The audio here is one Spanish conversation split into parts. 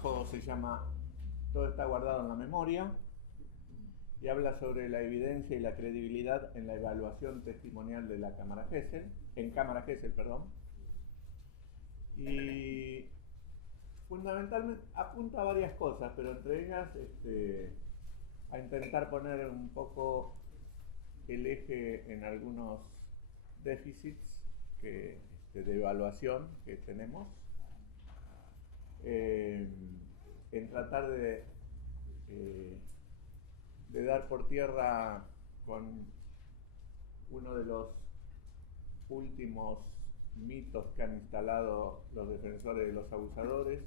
trabajo se llama Todo está guardado en la memoria y habla sobre la evidencia y la credibilidad en la evaluación testimonial de la cámara Gesell, en cámara Gesell, perdón. Y fundamentalmente apunta a varias cosas, pero entre ellas a intentar poner un poco el eje en algunos déficits de evaluación que tenemos, en tratar de dar por tierra con uno de los últimos mitos que han instalado los defensores de los abusadores,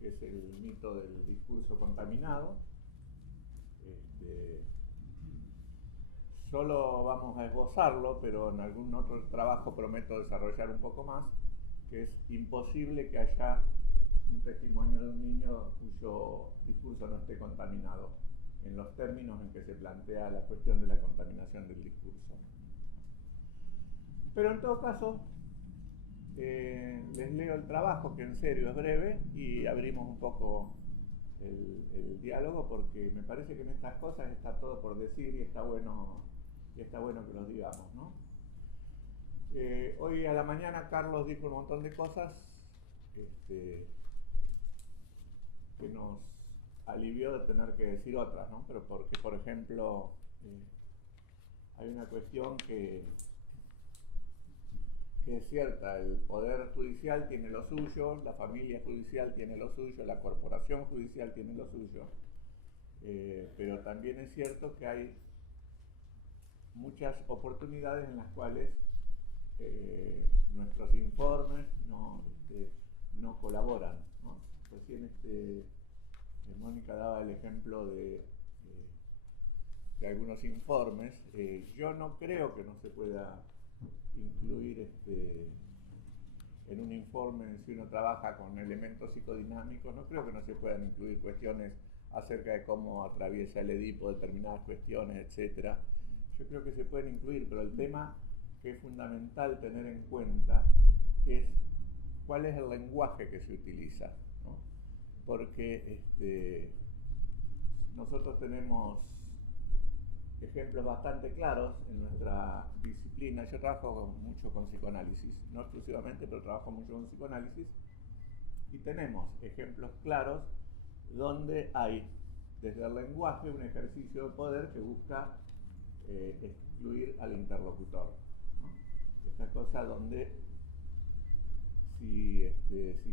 que es el mito del discurso contaminado. Solo vamos a esbozarlo, pero en algún otro trabajo prometo desarrollar un poco más, que es imposible que haya un testimonio de un niño cuyo discurso no esté contaminado, en los términos en que se plantea la cuestión de la contaminación del discurso. Pero en todo caso, les leo el trabajo, que en serio es breve, y abrimos un poco el diálogo, porque me parece que en estas cosas está todo por decir y está bueno que los digamos, ¿no? Hoy a la mañana Carlos dijo un montón de cosas que nos alivió de tener que decir otras, ¿no? Pero porque, por ejemplo, hay una cuestión que es cierta: el poder judicial tiene lo suyo, la familia judicial tiene lo suyo, la corporación judicial tiene lo suyo, pero también es cierto que hay muchas oportunidades en las cuales nuestros informes no colaboran, ¿no? Recién Mónica daba el ejemplo de algunos informes. Yo no creo que no se pueda incluir en un informe, si uno trabaja con elementos psicodinámicos, no creo que no se puedan incluir cuestiones acerca de cómo atraviesa el Edipo determinadas cuestiones, etc. Yo creo que se pueden incluir, pero el tema que es fundamental tener en cuenta es cuál es el lenguaje que se utiliza, ¿no? Porque nosotros tenemos ejemplos bastante claros en nuestra disciplina. Yo trabajo mucho con psicoanálisis, no exclusivamente, pero trabajo mucho con psicoanálisis, y tenemos ejemplos claros donde hay desde el lenguaje un ejercicio de poder que busca excluir al interlocutor, ¿no? Esta cosa donde si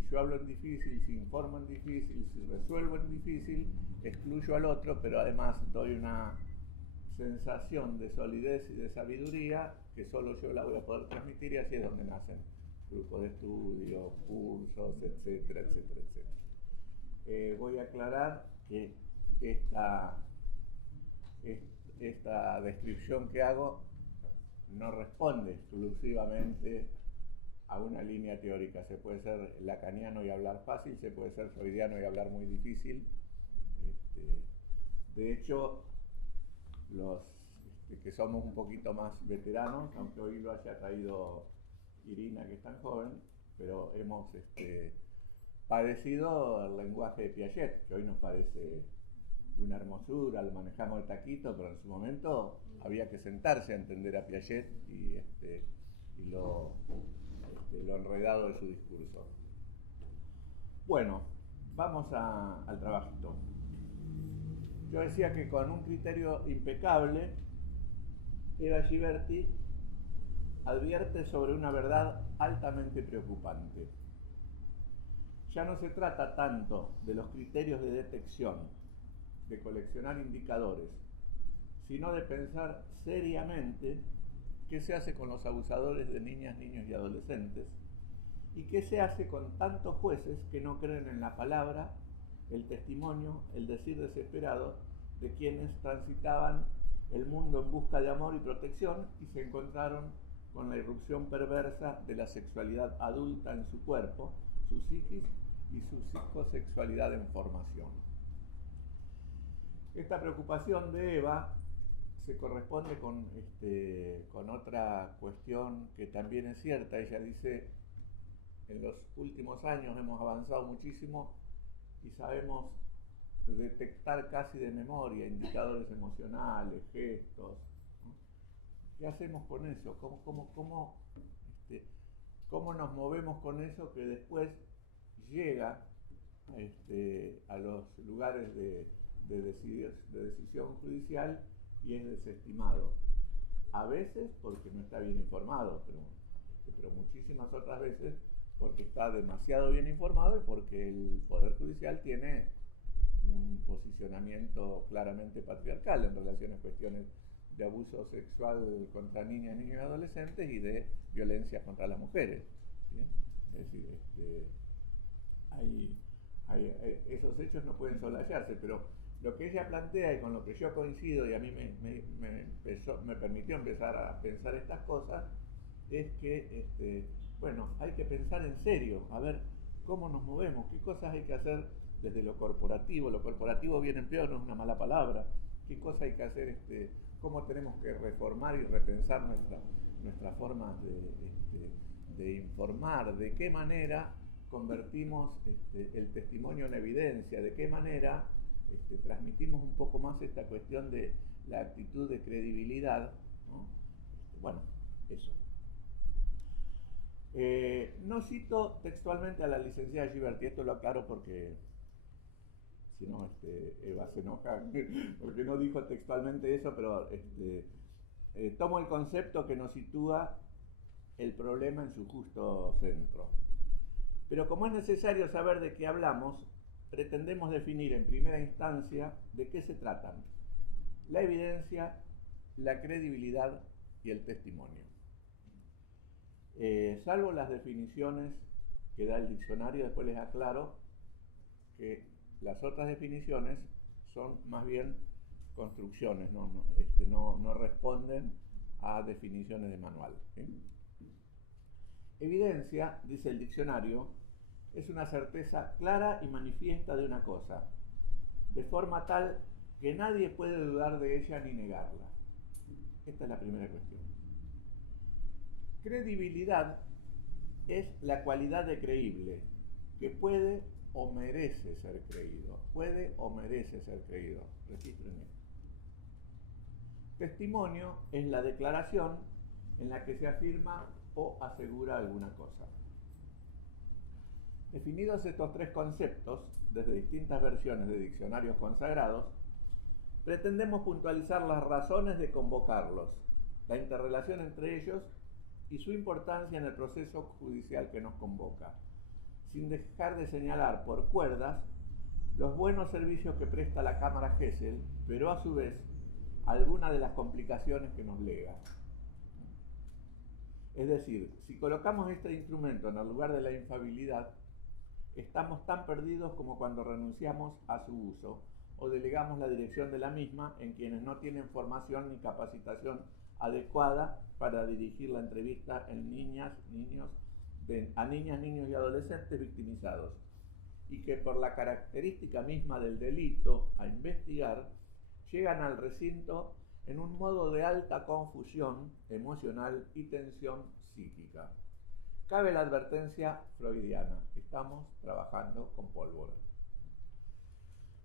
yo hablo en difícil, si informo en difícil, si resuelvo en difícil, excluyo al otro, pero además doy una sensación de solidez y de sabiduría que solo yo la voy a poder transmitir, y así es donde nacen grupos de estudio, cursos, etcétera, etcétera, etcétera. Voy a aclarar que esta descripción que hago no responde exclusivamente a una línea teórica. Se puede ser lacaniano y hablar fácil, se puede ser freudiano y hablar muy difícil. De hecho, los que somos un poquito más veteranos, aunque hoy lo haya traído Irina, que es tan joven, pero hemos padecido el lenguaje de Piaget, que hoy nos parece una hermosura, lo manejamos de taquito, pero en su momento había que sentarse a entender a Piaget y lo enredado de su discurso. Bueno, vamos al trabajito. Yo decía que con un criterio impecable, Eva Giberti advierte sobre una verdad altamente preocupante. Ya no se trata tanto de los criterios de detección, de coleccionar indicadores, sino de pensar seriamente qué se hace con los abusadores de niñas, niños y adolescentes, y qué se hace con tantos jueces que no creen en la palabra, el testimonio, el decir desesperado de quienes transitaban el mundo en busca de amor y protección y se encontraron con la irrupción perversa de la sexualidad adulta en su cuerpo, su psiquis y su psicosexualidad en formación. Esta preocupación de Eva se corresponde con otra cuestión que también es cierta. Ella dice: en los últimos años hemos avanzado muchísimo y sabemos detectar casi de memoria indicadores emocionales, gestos, ¿no? ¿Qué hacemos con eso? ¿Cómo nos movemos con eso que después llega a los lugares de decisión judicial y es desestimado? A veces porque no está bien informado, pero muchísimas otras veces porque está demasiado bien informado y porque el Poder Judicial tiene un posicionamiento claramente patriarcal en relación a cuestiones de abuso sexual contra niñas, niños y adolescentes y de violencia contra las mujeres. ¿Bien? Es decir, esos hechos no pueden soslayarse, pero lo que ella plantea y con lo que yo coincido y a mí me permitió empezar a pensar estas cosas es que, bueno, hay que pensar en serio, a ver cómo nos movemos, qué cosas hay que hacer desde lo corporativo bien empleado no es una mala palabra, qué cosas hay que hacer, cómo tenemos que reformar y repensar nuestras formas de informar, de qué manera convertimos el testimonio en evidencia, de qué manera transmitimos un poco más esta cuestión de la actitud de credibilidad, ¿no? Bueno, eso. No cito textualmente a la licenciada Giberti, esto lo aclaro porque si no Eva se enoja porque no dijo textualmente eso, pero tomo el concepto que nos sitúa el problema en su justo centro. Pero como es necesario saber de qué hablamos, pretendemos definir en primera instancia de qué se tratan: la evidencia, la credibilidad y el testimonio. Salvo las definiciones que da el diccionario, después les aclaro que las otras definiciones son más bien construcciones, no responden a definiciones de manual, ¿sí? Evidencia, dice el diccionario, es una certeza clara y manifiesta de una cosa, de forma tal que nadie puede dudar de ella ni negarla. Esta es la primera cuestión. Credibilidad es la cualidad de creíble, que puede o merece ser creído. Puede o merece ser creído. Registren esto. Testimonio es la declaración en la que se afirma o asegura alguna cosa. Definidos estos tres conceptos, desde distintas versiones de diccionarios consagrados, pretendemos puntualizar las razones de convocarlos, la interrelación entre ellos y su importancia en el proceso judicial que nos convoca, sin dejar de señalar por cuerdas los buenos servicios que presta la Cámara Gesell, pero a su vez algunas de las complicaciones que nos lega. Es decir, si colocamos este instrumento en el lugar de la infalibilidad, estamos tan perdidos como cuando renunciamos a su uso o delegamos la dirección de la misma en quienes no tienen formación ni capacitación adecuada para dirigir la entrevista a niñas, niños y adolescentes victimizados, y que por la característica misma del delito a investigar, llegan al recinto en un modo de alta confusión emocional y tensión psíquica. Cabe la advertencia freudiana: estamos trabajando con pólvora.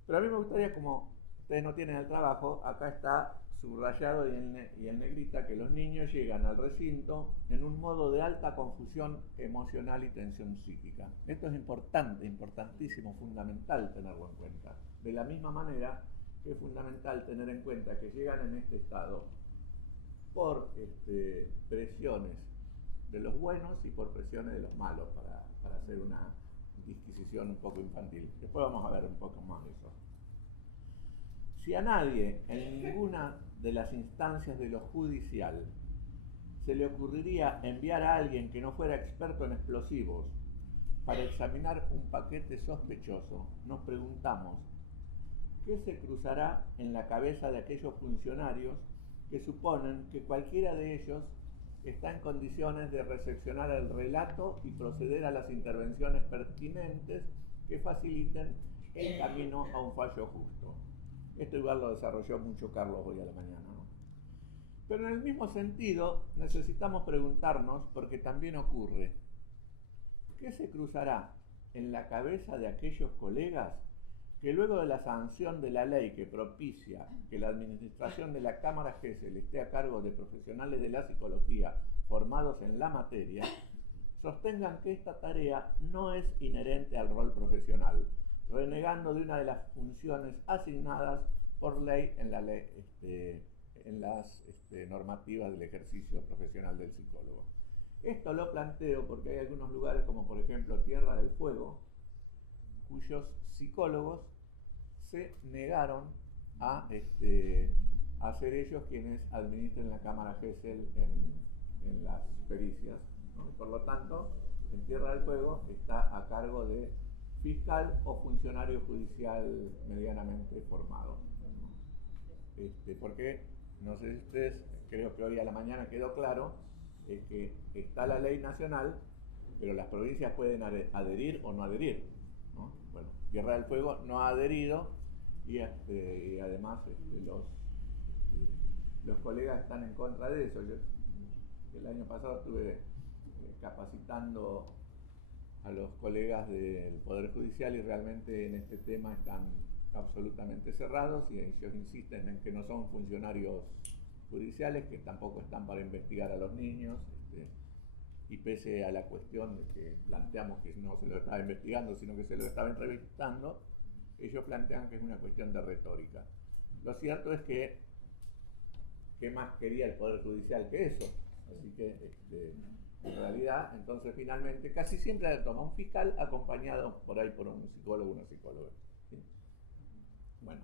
Pero a mí me gustaría, como ustedes no tienen el trabajo, acá está subrayado y en negrita que los niños llegan al recinto en un modo de alta confusión emocional y tensión psíquica. Esto es importante, importantísimo, fundamental tenerlo en cuenta. De la misma manera que es fundamental tener en cuenta que llegan en este estado por presiones de los buenos y por presiones de los malos, para hacer una disquisición un poco infantil. Después vamos a ver un poco más de eso. Si a nadie en ninguna de las instancias de lo judicial se le ocurriría enviar a alguien que no fuera experto en explosivos para examinar un paquete sospechoso, nos preguntamos qué se cruzará en la cabeza de aquellos funcionarios que suponen que cualquiera de ellos está en condiciones de recepcionar el relato y proceder a las intervenciones pertinentes que faciliten el camino a un fallo justo. Esto igual lo desarrolló mucho Carlos hoy a la mañana, ¿no? Pero en el mismo sentido necesitamos preguntarnos, porque también ocurre, ¿qué se cruzará en la cabeza de aquellos colegas que luego de la sanción de la ley que propicia que la administración de la Cámara Gesell esté a cargo de profesionales de la psicología formados en la materia, sostengan que esta tarea no es inherente al rol profesional, renegando de una de las funciones asignadas por ley en las normativas del ejercicio profesional del psicólogo. Esto lo planteo porque hay algunos lugares, como por ejemplo Tierra del Fuego, cuyos psicólogos se negaron a ser ellos quienes administren la Cámara Gesell en las pericias, ¿no? Por lo tanto, en Tierra del Fuego está a cargo de fiscal o funcionario judicial medianamente formado, ¿no? Porque, no sé si ustedes, creo que hoy a la mañana quedó claro, que está la ley nacional, pero las provincias pueden adherir o no adherir, ¿no? Bueno, Tierra del Fuego no ha adherido y además los colegas están en contra de eso. Yo el año pasado estuve capacitando a los colegas del Poder Judicial y realmente en este tema están absolutamente cerrados y ellos insisten en que no son funcionarios judiciales, que tampoco están para investigar a los niños, y pese a la cuestión de que planteamos que no se lo estaba investigando, sino que se lo estaba entrevistando, ellos plantean que es una cuestión de retórica. Lo cierto es que, ¿qué más quería el Poder Judicial que eso? Así que, en realidad, entonces finalmente, casi siempre toma un fiscal acompañado por ahí por un psicólogo o una psicóloga. ¿Sí? Bueno.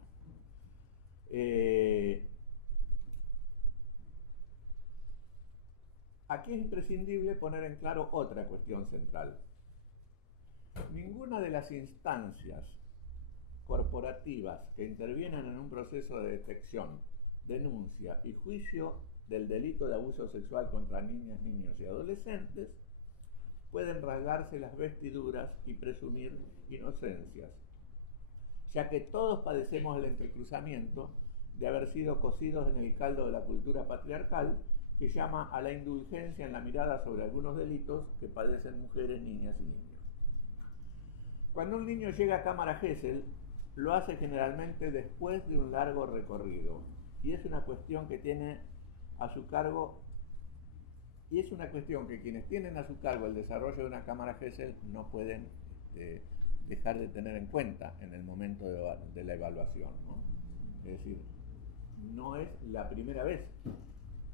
Aquí es imprescindible poner en claro otra cuestión central. Ninguna de las instancias corporativas que intervienen en un proceso de detección, denuncia y juicio del delito de abuso sexual contra niñas, niños y adolescentes pueden rasgarse las vestiduras y presumir inocencias, ya que todos padecemos el entrecruzamiento de haber sido cocidos en el caldo de la cultura patriarcal que llama a la indulgencia en la mirada sobre algunos delitos que padecen mujeres, niñas y niños. Cuando un niño llega a Cámara Gesell, lo hace generalmente después de un largo recorrido, y es una cuestión que tiene a su cargo, y es una cuestión que quienes tienen a su cargo el desarrollo de una Cámara Gesell no pueden dejar de tener en cuenta en el momento de la evaluación, ¿no? Es decir, no es la primera vez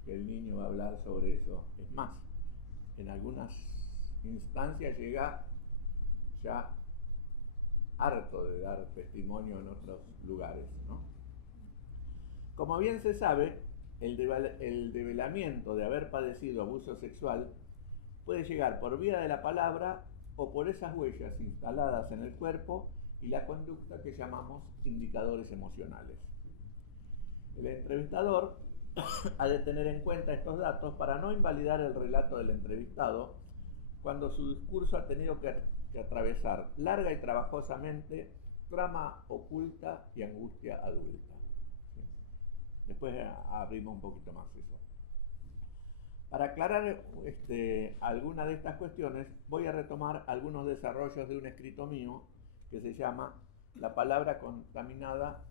que el niño va a hablar sobre eso. Es más, en algunas instancias llega ya harto de dar testimonio en otros lugares, ¿no? Como bien se sabe, el develamiento de haber padecido abuso sexual puede llegar por vía de la palabra o por esas huellas instaladas en el cuerpo y la conducta que llamamos indicadores emocionales. El entrevistador ha de tener en cuenta estos datos para no invalidar el relato del entrevistado cuando su discurso ha tenido que atravesar larga y trabajosamente trama oculta y angustia adulta. ¿Sí? Después abrimos un poquito más eso. Para aclarar alguna de estas cuestiones, voy a retomar algunos desarrollos de un escrito mío que se llama La palabra contaminada,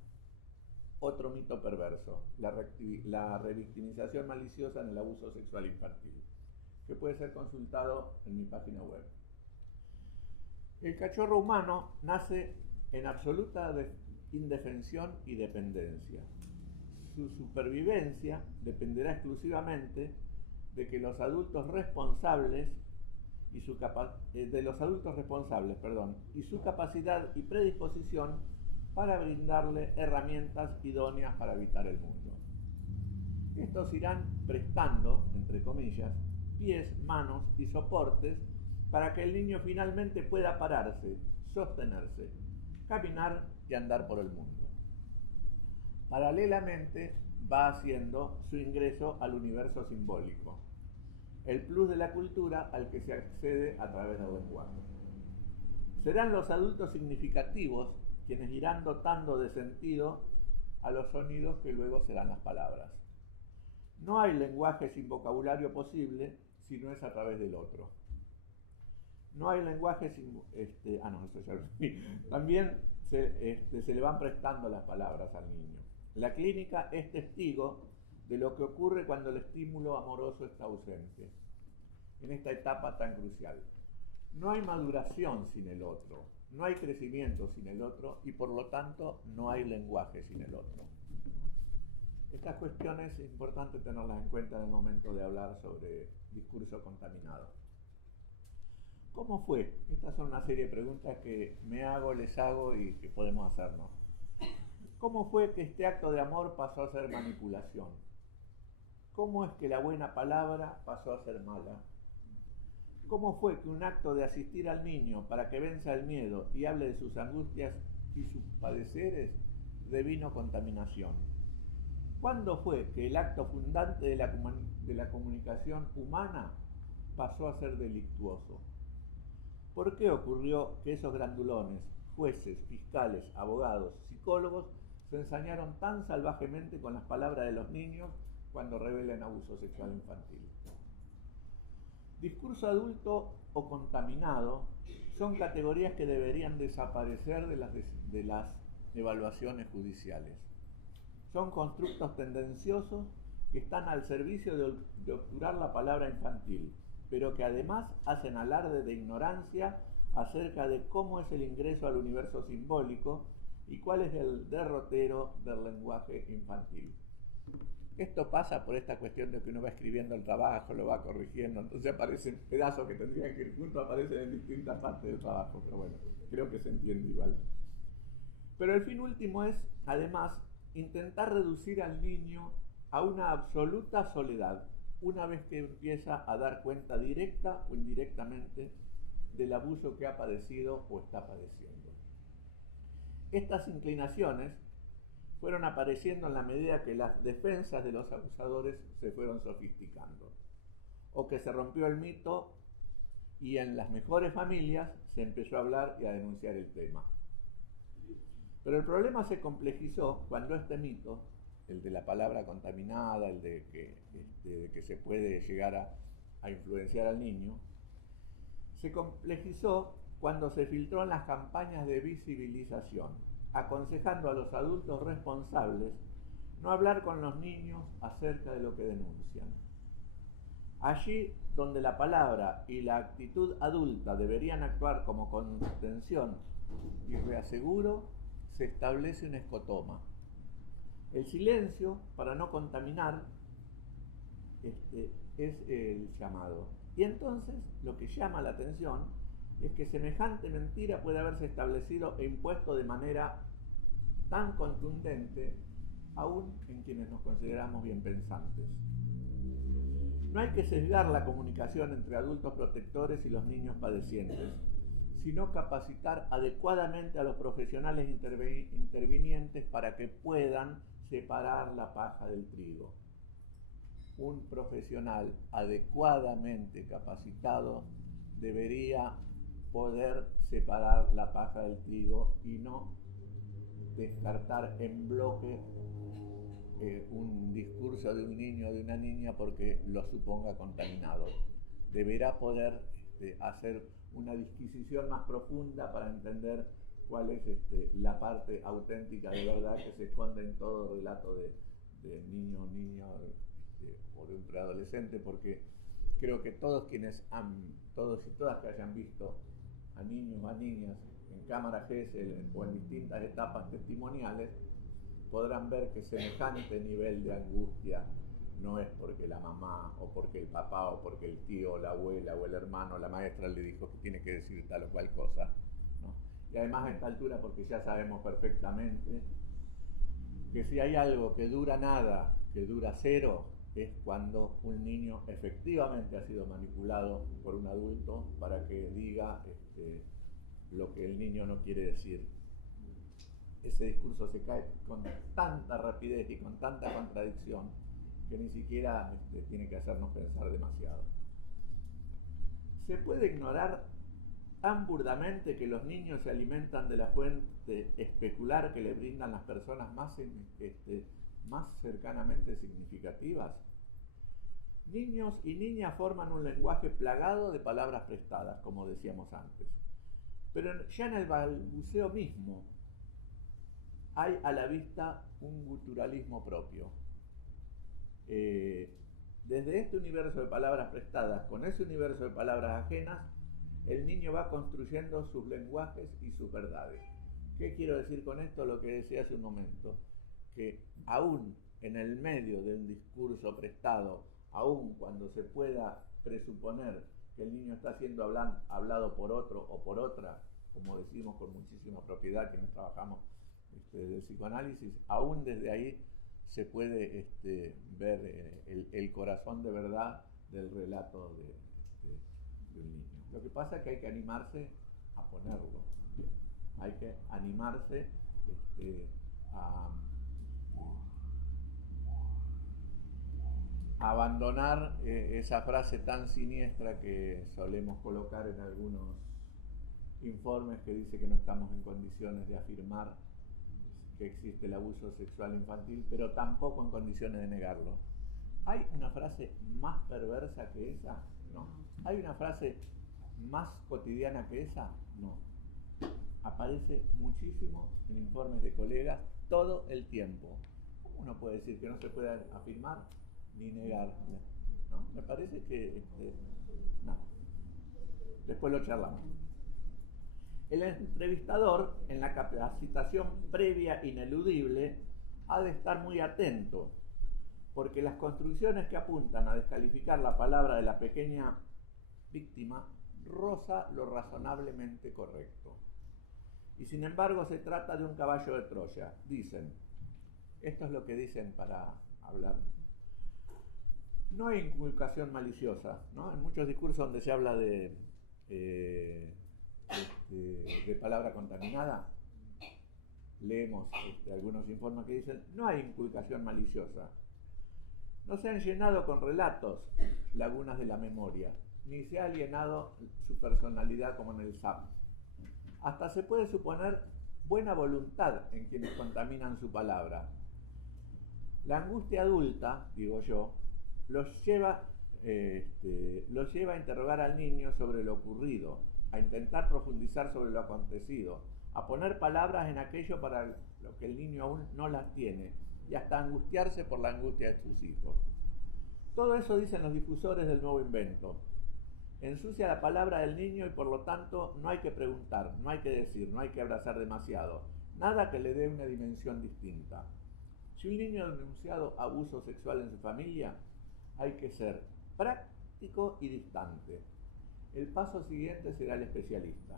otro mito perverso, la revictimización maliciosa en el abuso sexual infantil, que puede ser consultado en mi página web. El cachorro humano nace en absoluta indefensión y dependencia. Su supervivencia dependerá exclusivamente de que los adultos responsables y su capacidad y predisposición para brindarle herramientas idóneas para habitar el mundo. Estos irán prestando, entre comillas, pies, manos y soportes para que el niño finalmente pueda pararse, sostenerse, caminar y andar por el mundo. Paralelamente va haciendo su ingreso al universo simbólico, el plus de la cultura al que se accede a través del lenguaje. Serán los adultos significativos quienes irán dotando de sentido a los sonidos que luego serán las palabras. No hay lenguaje sin vocabulario posible si no es a través del otro. No hay lenguaje sin... no, eso ya lo vi. También se le van prestando las palabras al niño. La clínica es testigo de lo que ocurre cuando el estímulo amoroso está ausente, en esta etapa tan crucial. No hay maduración sin el otro, no hay crecimiento sin el otro y por lo tanto no hay lenguaje sin el otro. Estas cuestiones es importante tenerlas en cuenta en el momento de hablar sobre discurso contaminado. ¿Cómo fue? Estas son una serie de preguntas que me hago, les hago y que podemos hacernos. ¿Cómo fue que este acto de amor pasó a ser manipulación? ¿Cómo es que la buena palabra pasó a ser mala? ¿Cómo fue que un acto de asistir al niño para que venza el miedo y hable de sus angustias y sus padeceres devino contaminación? ¿Cuándo fue que el acto fundante de la comunicación humana pasó a ser delictuoso? ¿Por qué ocurrió que esos grandulones, jueces, fiscales, abogados, psicólogos, se ensañaron tan salvajemente con las palabras de los niños cuando revelan abuso sexual infantil? Discurso adulto o contaminado son categorías que deberían desaparecer de las evaluaciones judiciales. Son constructos tendenciosos que están al servicio de obturar la palabra infantil, pero que además hacen alarde de ignorancia acerca de cómo es el ingreso al universo simbólico y cuál es el derrotero del lenguaje infantil. Esto pasa por esta cuestión de que uno va escribiendo el trabajo, lo va corrigiendo, entonces aparecen pedazos que tendrían que ir juntos, aparecen en distintas partes del trabajo, pero bueno, creo que se entiende igual. Pero el fin último es, además, intentar reducir al niño a una absoluta soledad, una vez que empieza a dar cuenta directa o indirectamente del abuso que ha padecido o está padeciendo. Estas inclinaciones fueron apareciendo en la medida que las defensas de los abusadores se fueron sofisticando, o que se rompió el mito y en las mejores familias se empezó a hablar y a denunciar el tema. Pero el problema se complejizó cuando este mito, el de la palabra contaminada, el de que se puede llegar a influenciar al niño, se complejizó cuando se filtró en las campañas de visibilización, aconsejando a los adultos responsables no hablar con los niños acerca de lo que denuncian. Allí donde la palabra y la actitud adulta deberían actuar como contención y reaseguro, se establece una escotoma. El silencio, para no contaminar, es el llamado. Y entonces lo que llama la atención es que semejante mentira puede haberse establecido e impuesto de manera tan contundente aún en quienes nos consideramos bien pensantes. No hay que sesgar la comunicación entre adultos protectores y los niños padecientes, sino capacitar adecuadamente a los profesionales intervinientes para que puedan separar la paja del trigo. Un profesional adecuadamente capacitado debería poder separar la paja del trigo y no descartar en bloque un discurso de un niño o de una niña porque lo suponga contaminado. Deberá poder hacer una disquisición más profunda para entender cuál es la parte auténtica de verdad que se esconde en todo relato de niño o niña o de un preadolescente, porque creo que todos y todas que hayan visto a niños o a niñas en cámara GESEL o en distintas etapas testimoniales podrán ver que semejante nivel de angustia no es porque la mamá o porque el papá o porque el tío o la abuela o el hermano o la maestra le dijo que tiene que decir tal o cual cosa, ¿no? Y además a esta altura porque ya sabemos perfectamente que si hay algo que dura nada, que dura cero, es cuando un niño efectivamente ha sido manipulado por un adulto para que diga lo que el niño no quiere decir. Ese discurso se cae con tanta rapidez y con tanta contradicción que ni siquiera tiene que hacernos pensar demasiado. ¿Se puede ignorar tan burdamente que los niños se alimentan de la fuente especular que le brindan las personas más cercanamente significativas? Niños y niñas forman un lenguaje plagado de palabras prestadas, como decíamos antes. Pero ya en el balbuceo mismo hay a la vista un guturalismo propio. Desde este universo de palabras prestadas, con ese universo de palabras ajenas, el niño va construyendo sus lenguajes y sus verdades. ¿Qué quiero decir con esto? Lo que decía hace un momento, que aún en el medio de un discurso prestado, aún cuando se pueda presuponer que el niño está siendo hablado por otro o por otra, como decimos con muchísima propiedad quienes trabajamos del psicoanálisis, aún desde ahí se puede ver el corazón de verdad del relato del niño. Lo que pasa es que hay que animarse a ponerlo, ¿bien? Hay que animarse a abandonar esa frase tan siniestra que solemos colocar en algunos informes que dice que no estamos en condiciones de afirmar que existe el abuso sexual infantil, pero tampoco en condiciones de negarlo. ¿Hay una frase más perversa que esa? No. ¿Hay una frase más cotidiana que esa? No. Aparece muchísimo en informes de colegas todo el tiempo. ¿Cómo uno puede decir que no se puede afirmar ni negar? ¿No? Me parece que no. Después lo charlamos. El entrevistador, en la capacitación previa ineludible, ha de estar muy atento, porque las construcciones que apuntan a descalificar la palabra de la pequeña víctima roza lo razonablemente correcto. Y sin embargo se trata de un caballo de Troya. Dicen, esto es lo que dicen para hablar. No hay inculcación maliciosa, ¿no? En muchos discursos donde se habla de palabra contaminada, leemos algunos informes que dicen, no hay inculcación maliciosa. No se han llenado con relatos lagunas de la memoria, ni se ha alienado su personalidad como en el SAP. Hasta se puede suponer buena voluntad en quienes contaminan su palabra. La angustia adulta, digo yo, los lleva a interrogar al niño sobre lo ocurrido, a intentar profundizar sobre lo acontecido, a poner palabras en aquello para lo que el niño aún no las tiene, y hasta angustiarse por la angustia de sus hijos. Todo eso dicen los difusores del nuevo invento. Ensucia la palabra del niño y por lo tanto no hay que preguntar, no hay que decir, no hay que abrazar demasiado, nada que le dé una dimensión distinta. Si un niño ha denunciado abuso sexual en su familia, hay que ser práctico y distante. El paso siguiente será el especialista,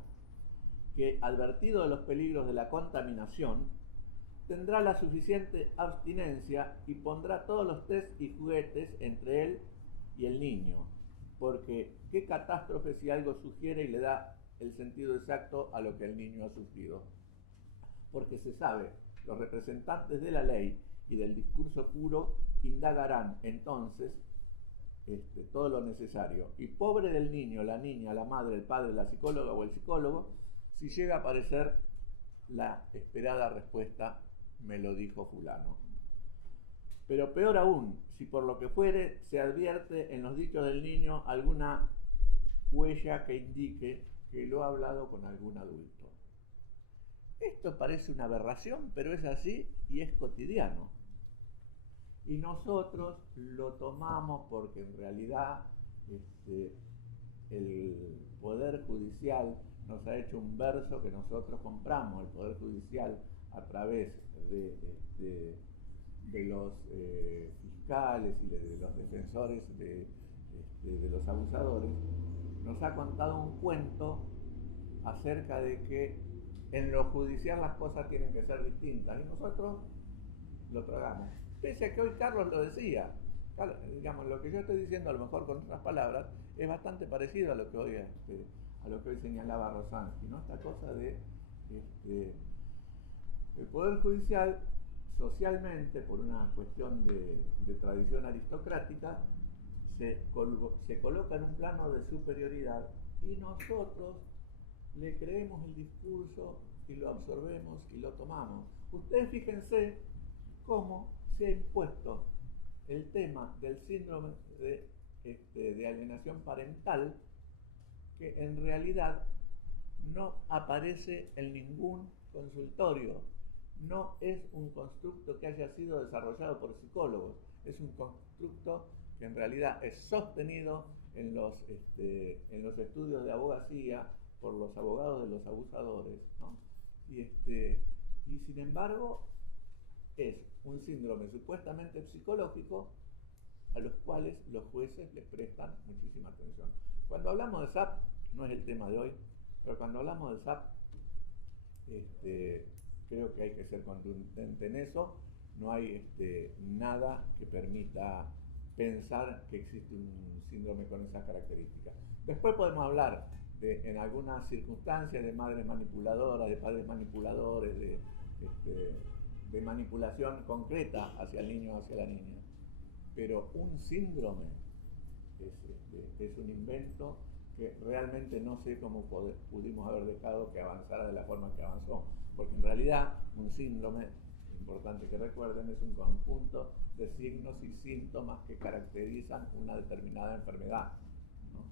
que, advertido de los peligros de la contaminación, tendrá la suficiente abstinencia y pondrá todos los test y juguetes entre él y el niño, porque qué catástrofe si algo sugiere y le da el sentido exacto a lo que el niño ha sufrido. Porque se sabe, los representantes de la ley y del discurso puro indagarán entonces todo lo necesario. Y pobre del niño, la niña, la madre, el padre, la psicóloga o el psicólogo, si llega a aparecer la esperada respuesta, me lo dijo fulano. Pero peor aún, si por lo que fuere se advierte en los dichos del niño alguna huella que indique que lo ha hablado con algún adulto. Esto parece una aberración, pero es así y es cotidiano. Y nosotros lo tomamos porque en realidad el Poder Judicial nos ha hecho un verso que nosotros compramos. El Poder Judicial, a través de los fiscales y de los defensores de los abusadores, nos ha contado un cuento acerca de que en lo judicial las cosas tienen que ser distintas y nosotros lo tragamos. Pese a que hoy Carlos lo decía, digamos, lo que yo estoy diciendo a lo mejor con otras palabras es bastante parecido a lo que hoy señalaba Rosansky, ¿no? Esta cosa de el Poder Judicial socialmente, por una cuestión de tradición aristocrática, se coloca en un plano de superioridad y nosotros le creemos el discurso y lo absorbemos y lo tomamos. Ustedes fíjense cómo se ha impuesto el tema del síndrome de de alienación parental que en realidad no aparece en ningún consultorio. No es un constructo que haya sido desarrollado por psicólogos, es un constructo que en realidad es sostenido en los estudios de abogacía por los abogados de los abusadores, ¿no? Y sin embargo es un síndrome supuestamente psicológico a los cuales los jueces les prestan muchísima atención. Cuando hablamos de SAP, no es el tema de hoy, pero cuando hablamos de SAP, creo que hay que ser contundente en eso. No hay nada que permita pensar que existe un síndrome con esas características. Después podemos hablar en algunas circunstancias de madres manipuladoras, de padres manipuladores, de manipulación concreta hacia el niño o hacia la niña. Pero un síndrome es un invento que realmente no sé cómo pudimos haber dejado que avanzara de la forma que avanzó. Porque en realidad un síndrome, importante que recuerden, es un conjunto de signos y síntomas que caracterizan una determinada enfermedad, ¿no?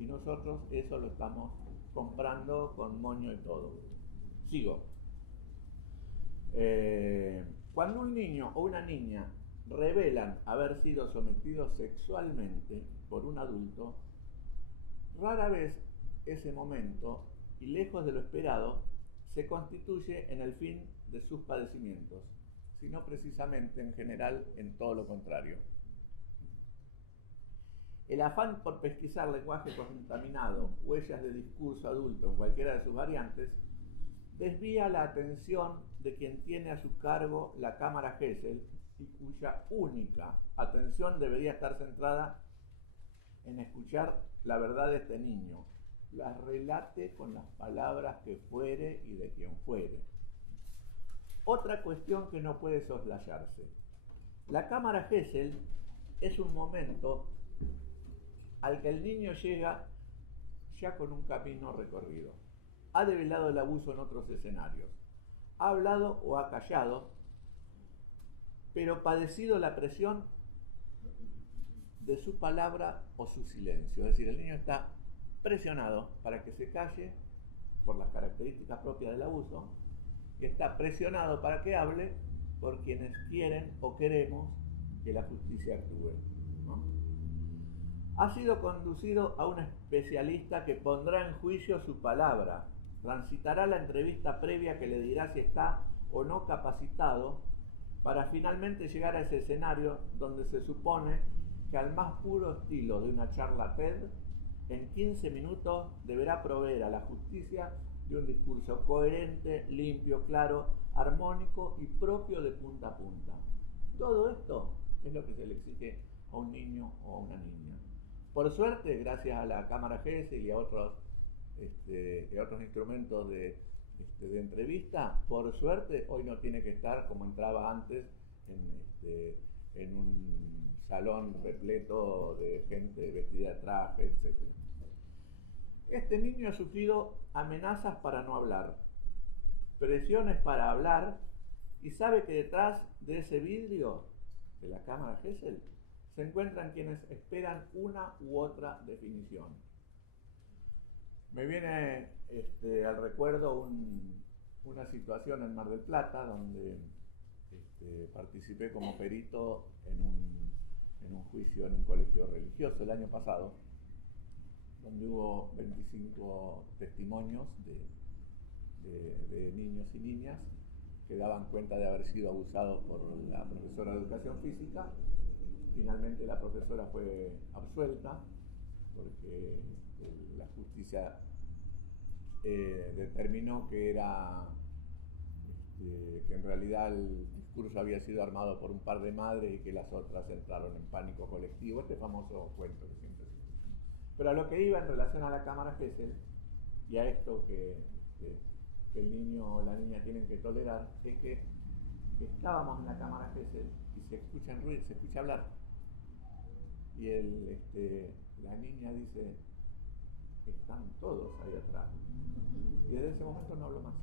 Y nosotros eso lo estamos comprando con moño y todo. Sigo. Cuando un niño o una niña revelan haber sido sometidos sexualmente por un adulto, rara vez ese momento, y lejos de lo esperado, se constituye en el fin de sus padecimientos, sino precisamente en general en todo lo contrario. El afán por pesquisar lenguaje contaminado, huellas de discurso adulto en cualquiera de sus variantes, desvía la atención de quien tiene a su cargo la cámara Gesell y cuya única atención debería estar centrada en escuchar la verdad de este niño, la relate con las palabras que fuere y de quien fuere. Otra cuestión que no puede soslayarse. La cámara Gesell es un momento al que el niño llega ya con un camino recorrido. Ha develado el abuso en otros escenarios. Ha hablado o ha callado, pero padecido la presión de su palabra o su silencio. Es decir, el niño está presionado para que se calle por las características propias del abuso y está presionado para que hable por quienes quieren o queremos que la justicia actúe, ¿no? Ha sido conducido a un especialista que pondrá en juicio su palabra, transitará la entrevista previa que le dirá si está o no capacitado para finalmente llegar a ese escenario donde se supone que al más puro estilo de una charla TED, en 15 minutos deberá proveer a la justicia de un discurso coherente, limpio, claro, armónico y propio de punta a punta. Todo esto es lo que se le exige a un niño o a una niña. Por suerte, gracias a la cámara Gesell y a otros instrumentos de entrevista, por suerte hoy no tiene que estar como entraba antes en un salón repleto de gente vestida de traje, etc. Este niño ha sufrido amenazas para no hablar, presiones para hablar, y sabe que detrás de ese vidrio de la cámara Gesell se encuentran quienes esperan una u otra definición. Me viene al recuerdo una situación en Mar del Plata donde participé como perito en un juicio en un colegio religioso el año pasado, donde hubo 25 testimonios de niños y niñas que daban cuenta de haber sido abusados por la profesora de educación física. Finalmente la profesora fue absuelta porque la justicia determinó que en realidad el discurso había sido armado por un par de madres y que las otras entraron en pánico colectivo, este famoso cuento que siempre se dice. Pero a lo que iba en relación a la cámara Gesell y a esto que el niño o la niña tienen que tolerar, es que estábamos en la cámara Gesell y se escucha ruido, se escucha hablar, y la niña dice: están todos ahí atrás. Y desde ese momento no habló más.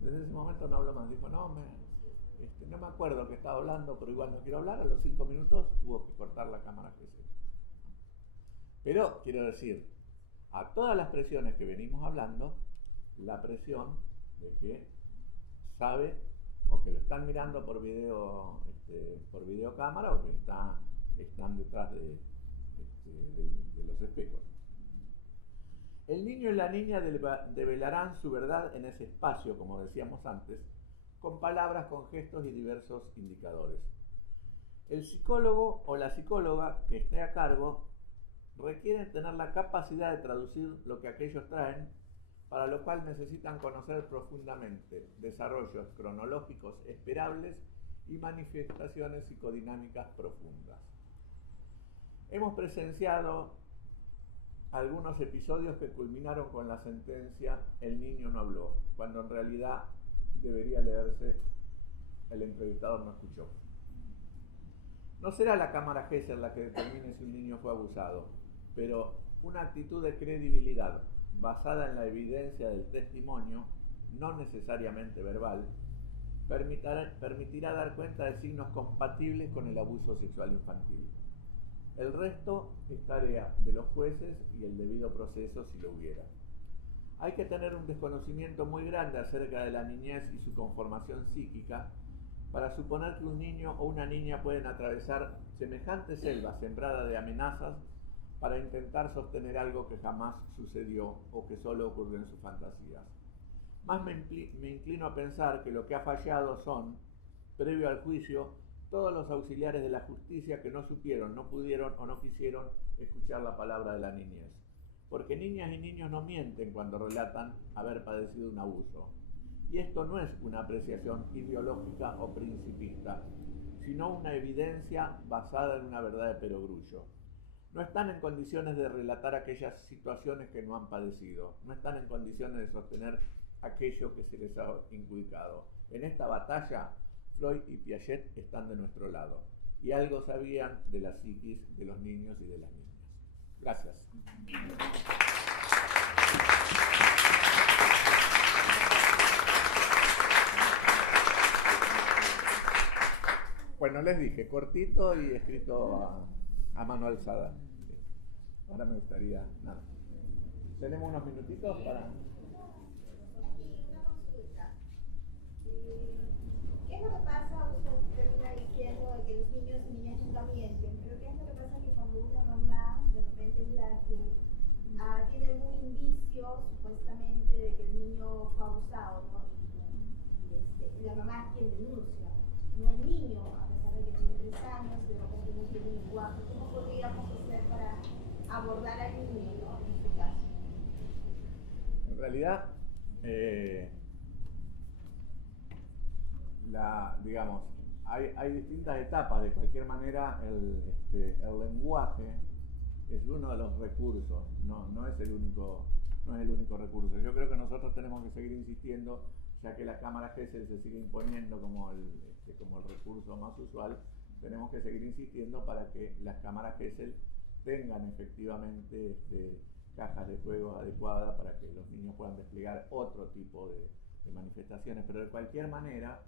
Desde ese momento no habló más. Dijo: no me acuerdo que estaba hablando, pero igual no quiero hablar. A los 5 minutos hubo que cortar la cámara Gesell. Pero quiero decir, a todas las presiones que venimos hablando, la presión de que sabe o que lo están mirando por por videocámara o que están detrás de los espejos. El niño y la niña develarán su verdad en ese espacio, como decíamos antes, con palabras, con gestos y diversos indicadores. El psicólogo o la psicóloga que esté a cargo requieren tener la capacidad de traducir lo que aquellos traen, para lo cual necesitan conocer profundamente desarrollos cronológicos esperables y manifestaciones psicodinámicas profundas. Hemos presenciado algunos episodios que culminaron con la sentencia "el niño no habló", cuando en realidad debería leerse "el entrevistador no escuchó". No será la cámara Gesell la que determine si un niño fue abusado, pero una actitud de credibilidad basada en la evidencia del testimonio, no necesariamente verbal, permitirá dar cuenta de signos compatibles con el abuso sexual infantil. El resto es tarea de los jueces y el debido proceso si lo hubiera. Hay que tener un desconocimiento muy grande acerca de la niñez y su conformación psíquica para suponer que un niño o una niña pueden atravesar semejante selva sembrada de amenazas para intentar sostener algo que jamás sucedió o que solo ocurrió en sus fantasías. Más me inclino a pensar que lo que ha fallado son, previo al juicio, todos los auxiliares de la justicia que no supieron, no pudieron o no quisieron escuchar la palabra de la niñez. Porque niñas y niños no mienten cuando relatan haber padecido un abuso. Y esto no es una apreciación ideológica o principista, sino una evidencia basada en una verdad de perogrullo. No están en condiciones de relatar aquellas situaciones que no han padecido, no están en condiciones de sostener aquello que se les ha inculcado. En esta batalla, Freud y Piaget están de nuestro lado, y algo sabían de la psiquis de los niños y de las niñas. Gracias. Bueno, les dije, cortito y escrito a mano alzada. Ahora me gustaría, nada. Tenemos unos minutitos para... ¿Qué es lo que pasa? Usted termina diciendo que los niños y niñas nunca mienten, pero ¿qué es lo que pasa? Que cuando una mamá de repente es la que tiene algún indicio supuestamente de que el niño fue abusado, ¿no? Y la mamá es quien denuncia, no el niño, a pesar de que tiene 3 años, de repente no tiene lenguaje. ¿Cómo podríamos hacer para abordar al niño, ¿no? En este caso? En realidad, digamos, hay distintas etapas. De cualquier manera, el lenguaje es uno de los recursos, no es el único recurso. Yo creo que nosotros tenemos que seguir insistiendo, ya que la cámara Gesell se sigue imponiendo como el recurso más usual. Tenemos que seguir insistiendo para que las cámaras Gesell tengan efectivamente cajas de juego adecuadas para que los niños puedan desplegar otro tipo de manifestaciones. Pero de cualquier manera,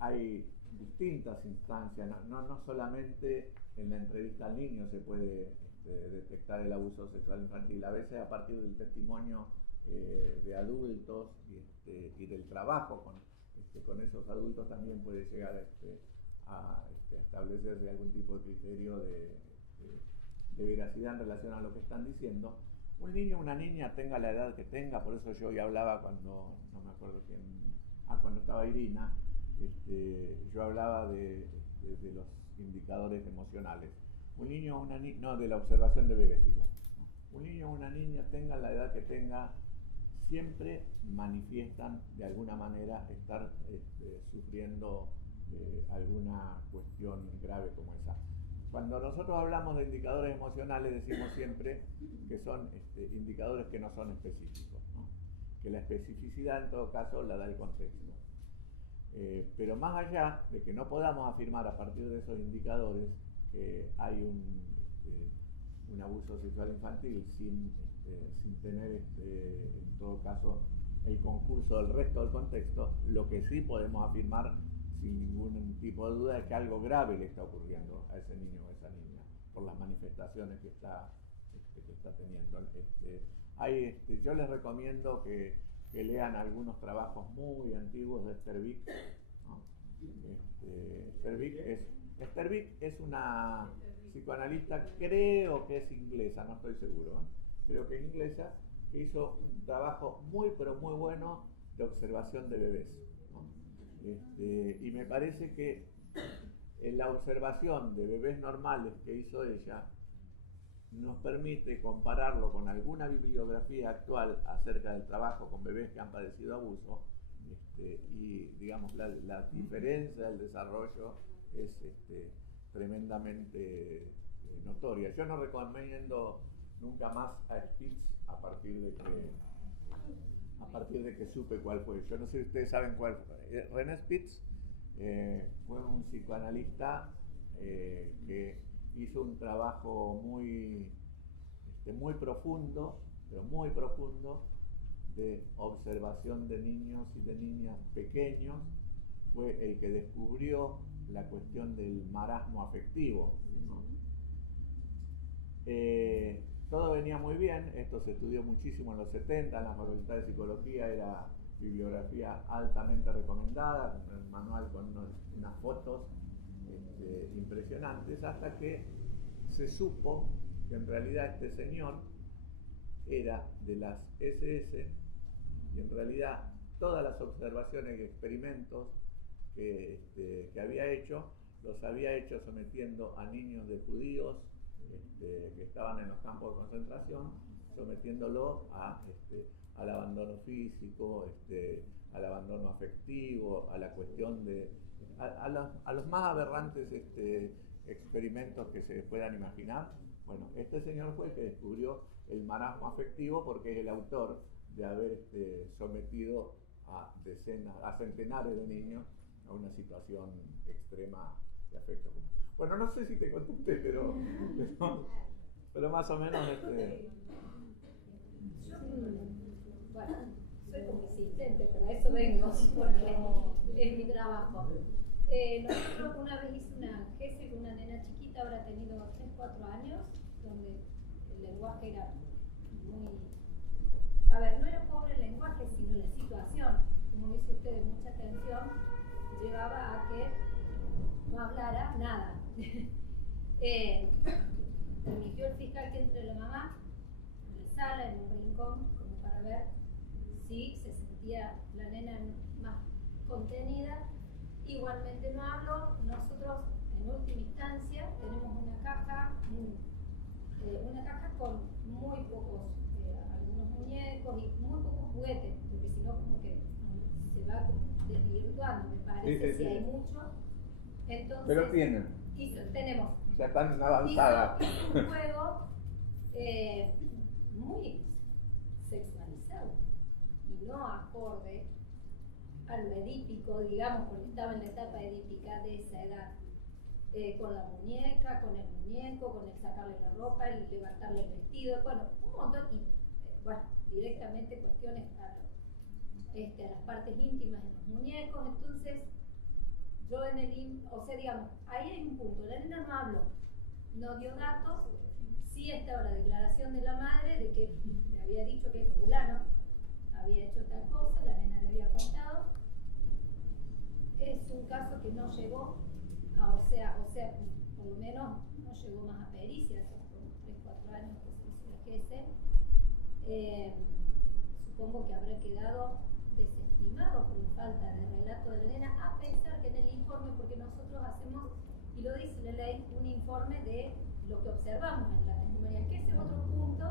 hay distintas instancias, no solamente en la entrevista al niño se puede detectar el abuso sexual infantil, a veces a partir del testimonio de adultos y del trabajo con esos adultos también puede llegar a establecerse algún tipo de criterio de veracidad en relación a lo que están diciendo. Un niño o una niña, tenga la edad que tenga, por eso yo hoy hablaba cuando, no me acuerdo quién, cuando estaba Irina, yo hablaba de los indicadores emocionales. Un niño o una niña, no, de la observación de bebés, digo. Un niño o una niña, tenga la edad que tenga, siempre manifiestan de alguna manera estar sufriendo alguna cuestión grave como esa. Cuando nosotros hablamos de indicadores emocionales, decimos siempre que son indicadores que no son específicos, ¿no? Que la especificidad en todo caso la da el contexto. Pero más allá de que no podamos afirmar a partir de esos indicadores que hay un abuso sexual infantil sin tener en todo caso el concurso del resto del contexto, lo que sí podemos afirmar sin ningún tipo de duda de que algo grave le está ocurriendo a ese niño o a esa niña por las manifestaciones que está teniendo. Yo les recomiendo que lean algunos trabajos muy antiguos de Esther Vick, ¿no? Esther Vick es una psicoanalista, creo que es inglesa, no estoy seguro, ¿eh? Creo que es inglesa, que hizo un trabajo muy pero muy bueno de observación de bebés, ¿no? Y me parece que en la observación de bebés normales que hizo ella nos permite compararlo con alguna bibliografía actual acerca del trabajo con bebés que han padecido abuso, y digamos la diferencia del desarrollo es tremendamente notoria. Yo no recomiendo nunca más a Spitz a partir de que supe cuál fue. Yo no sé si ustedes saben cuál fue. René Spitz fue un psicoanalista que hizo un trabajo muy profundo, pero muy profundo, de observación de niños y de niñas pequeños. Fue el que descubrió la cuestión del marasmo afectivo, ¿no? Todo venía muy bien, esto se estudió muchísimo en los 70, en la Facultad de Psicología era bibliografía altamente recomendada, un manual con unas fotos impresionantes, hasta que se supo que en realidad este señor era de las SS y en realidad todas las observaciones y experimentos que había hecho, los había hecho sometiendo a niños de judíos que estaban en los campos de concentración, sometiéndolo al abandono físico, al abandono afectivo, a la cuestión a los más aberrantes experimentos que se puedan imaginar. Bueno, este señor fue el que descubrió el marasmo afectivo porque es el autor de haber sometido a centenares de niños a una situación extrema de afecto. Bueno, no sé si te contesté, pero más o menos Yo, bueno, soy como insistente, pero a eso vengo, porque es mi trabajo. Nosotros una vez hice una GESE con una nena chiquita, habrá tenido 3, 4 años, donde el lenguaje era muy... A ver, no era pobre el lenguaje, sino la situación. Como dice usted, de mucha tensión, llevaba a que no hablara nada. Permitió el fiscal que entre la mamá en la sala, en un rincón, como para ver si se sentía la nena más contenida. Igualmente no habló. Nosotros, en última instancia, tenemos una caja con muy pocos, algunos muñecos y muy pocos juguetes, porque si no como que se va desvirtuando, me parece, si hay mucho. Entonces, pero tienen. Tenemos. Ya están avanzadas. Hizo un juego muy sexualizado y no acorde a lo edípico, digamos, porque estaba en la etapa edípica de esa edad, con la muñeca, con el muñeco, con el sacarle la ropa, el levantarle el vestido, bueno, un montón, y bueno, directamente cuestiones a las partes íntimas de los muñecos. Entonces yo digamos, ahí hay un punto, la nena no habló, no dio datos, sí estaba la declaración de la madre de que le había dicho que fulano había hecho tal cosa, la nena le había contado. Es un caso que no llegó a, o sea, por lo menos no llegó más a pericia, hace 3, 4 años que se hizo la GESE. Supongo que habrá quedado desestimado por la falta de relato de la nena, a pesar que en el informe, porque nosotros hacemos, y lo dice la ley, un informe de lo que observamos en la testimonial, que ese es otro punto,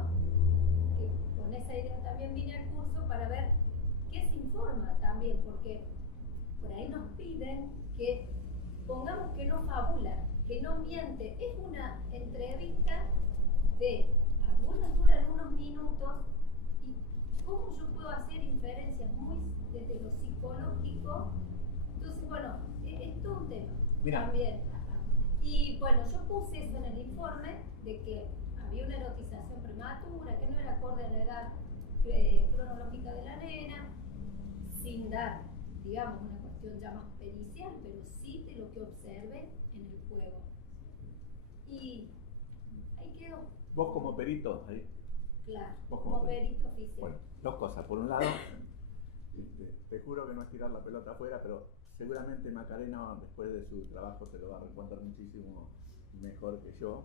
que con esa idea también vine al curso para ver qué se informa también, porque por ahí nos piden que pongamos que no fabula, que no miente. Es una entrevista de, algunas duran unos minutos, y cómo yo puedo hacer inferencias muy desde lo psicológico. Entonces, bueno, es todo un tema. Mira. También. Y bueno, yo puse eso en el informe, de que había una erotización prematura, que no era acorde a la edad cronológica de la nena, sin dar, digamos, una cuestión cuestión ya más pericial, pero sí de lo que observe en el juego. Y ahí quedó. Vos como perito, ahí. Claro, Vos como perito oficial. Bueno, dos cosas. Por un lado, te juro que no es tirar la pelota afuera, pero seguramente Macarena, después de su trabajo, te lo va a responder muchísimo mejor que yo.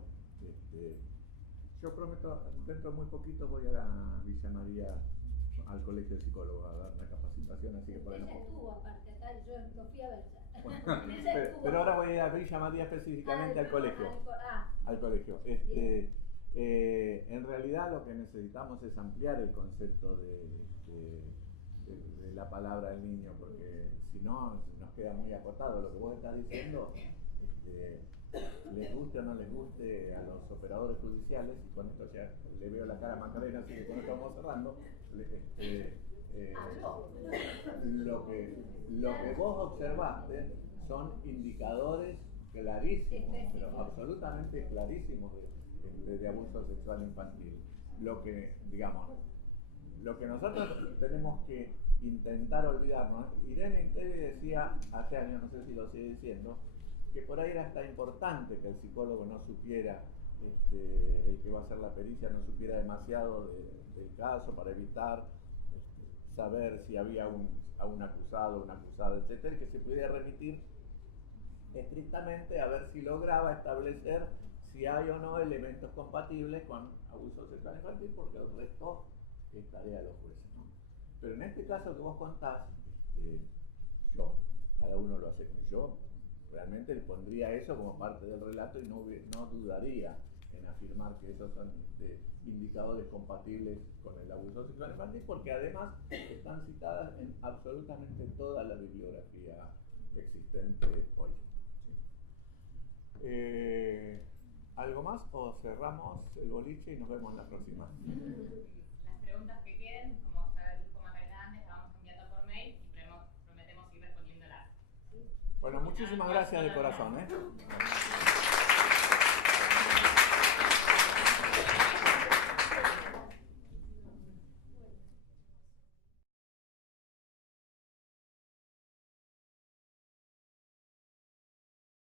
Yo prometo, dentro de muy poquito voy a la Villa María, al colegio de psicólogos, a dar una capacitación, así que por ahí no Ella puedo. estuvo aparte acá, yo lo fui a ver ya. Bueno, Ella estuvo. pero ahora voy a ir a Villa María específicamente al colegio. Al colegio. Bien. En realidad lo que necesitamos es ampliar el concepto de la palabra del niño, porque si no nos queda muy acotado. Lo que vos estás diciendo, les guste o no les guste a los operadores judiciales, y con esto ya le veo la cara a Macarena, así que con esto vamos cerrando. Lo que vos observaste son indicadores clarísimos, pero absolutamente clarísimos de abuso sexual infantil. Lo que nosotros tenemos que intentar olvidarnos. Irene Interi decía hace años, no sé si lo sigue diciendo, que por ahí era hasta importante que el psicólogo no supiera, el que va a hacer la pericia no supiera demasiado del caso para evitar saber si había un acusado, una acusada, etcétera, y que se pudiera remitir estrictamente a ver si lograba establecer si hay o no elementos compatibles con abuso sexual infantil, porque el resto es tarea de los jueces, ¿no? Pero en este caso que vos contás, cada uno lo hace. Yo realmente le pondría eso como parte del relato y no dudaría en afirmar que esos son indicadores compatibles con el abuso sexual infantil, porque además están citadas en absolutamente toda la bibliografía existente hoy. ¿Sí? ¿Algo más o cerramos el boliche y nos vemos en la próxima? Las preguntas que queden, como ya dijo Macarena antes, las vamos enviando por mail y prometemos ir respondiéndolas. Bueno, muchísimas gracias de corazón, ¿eh?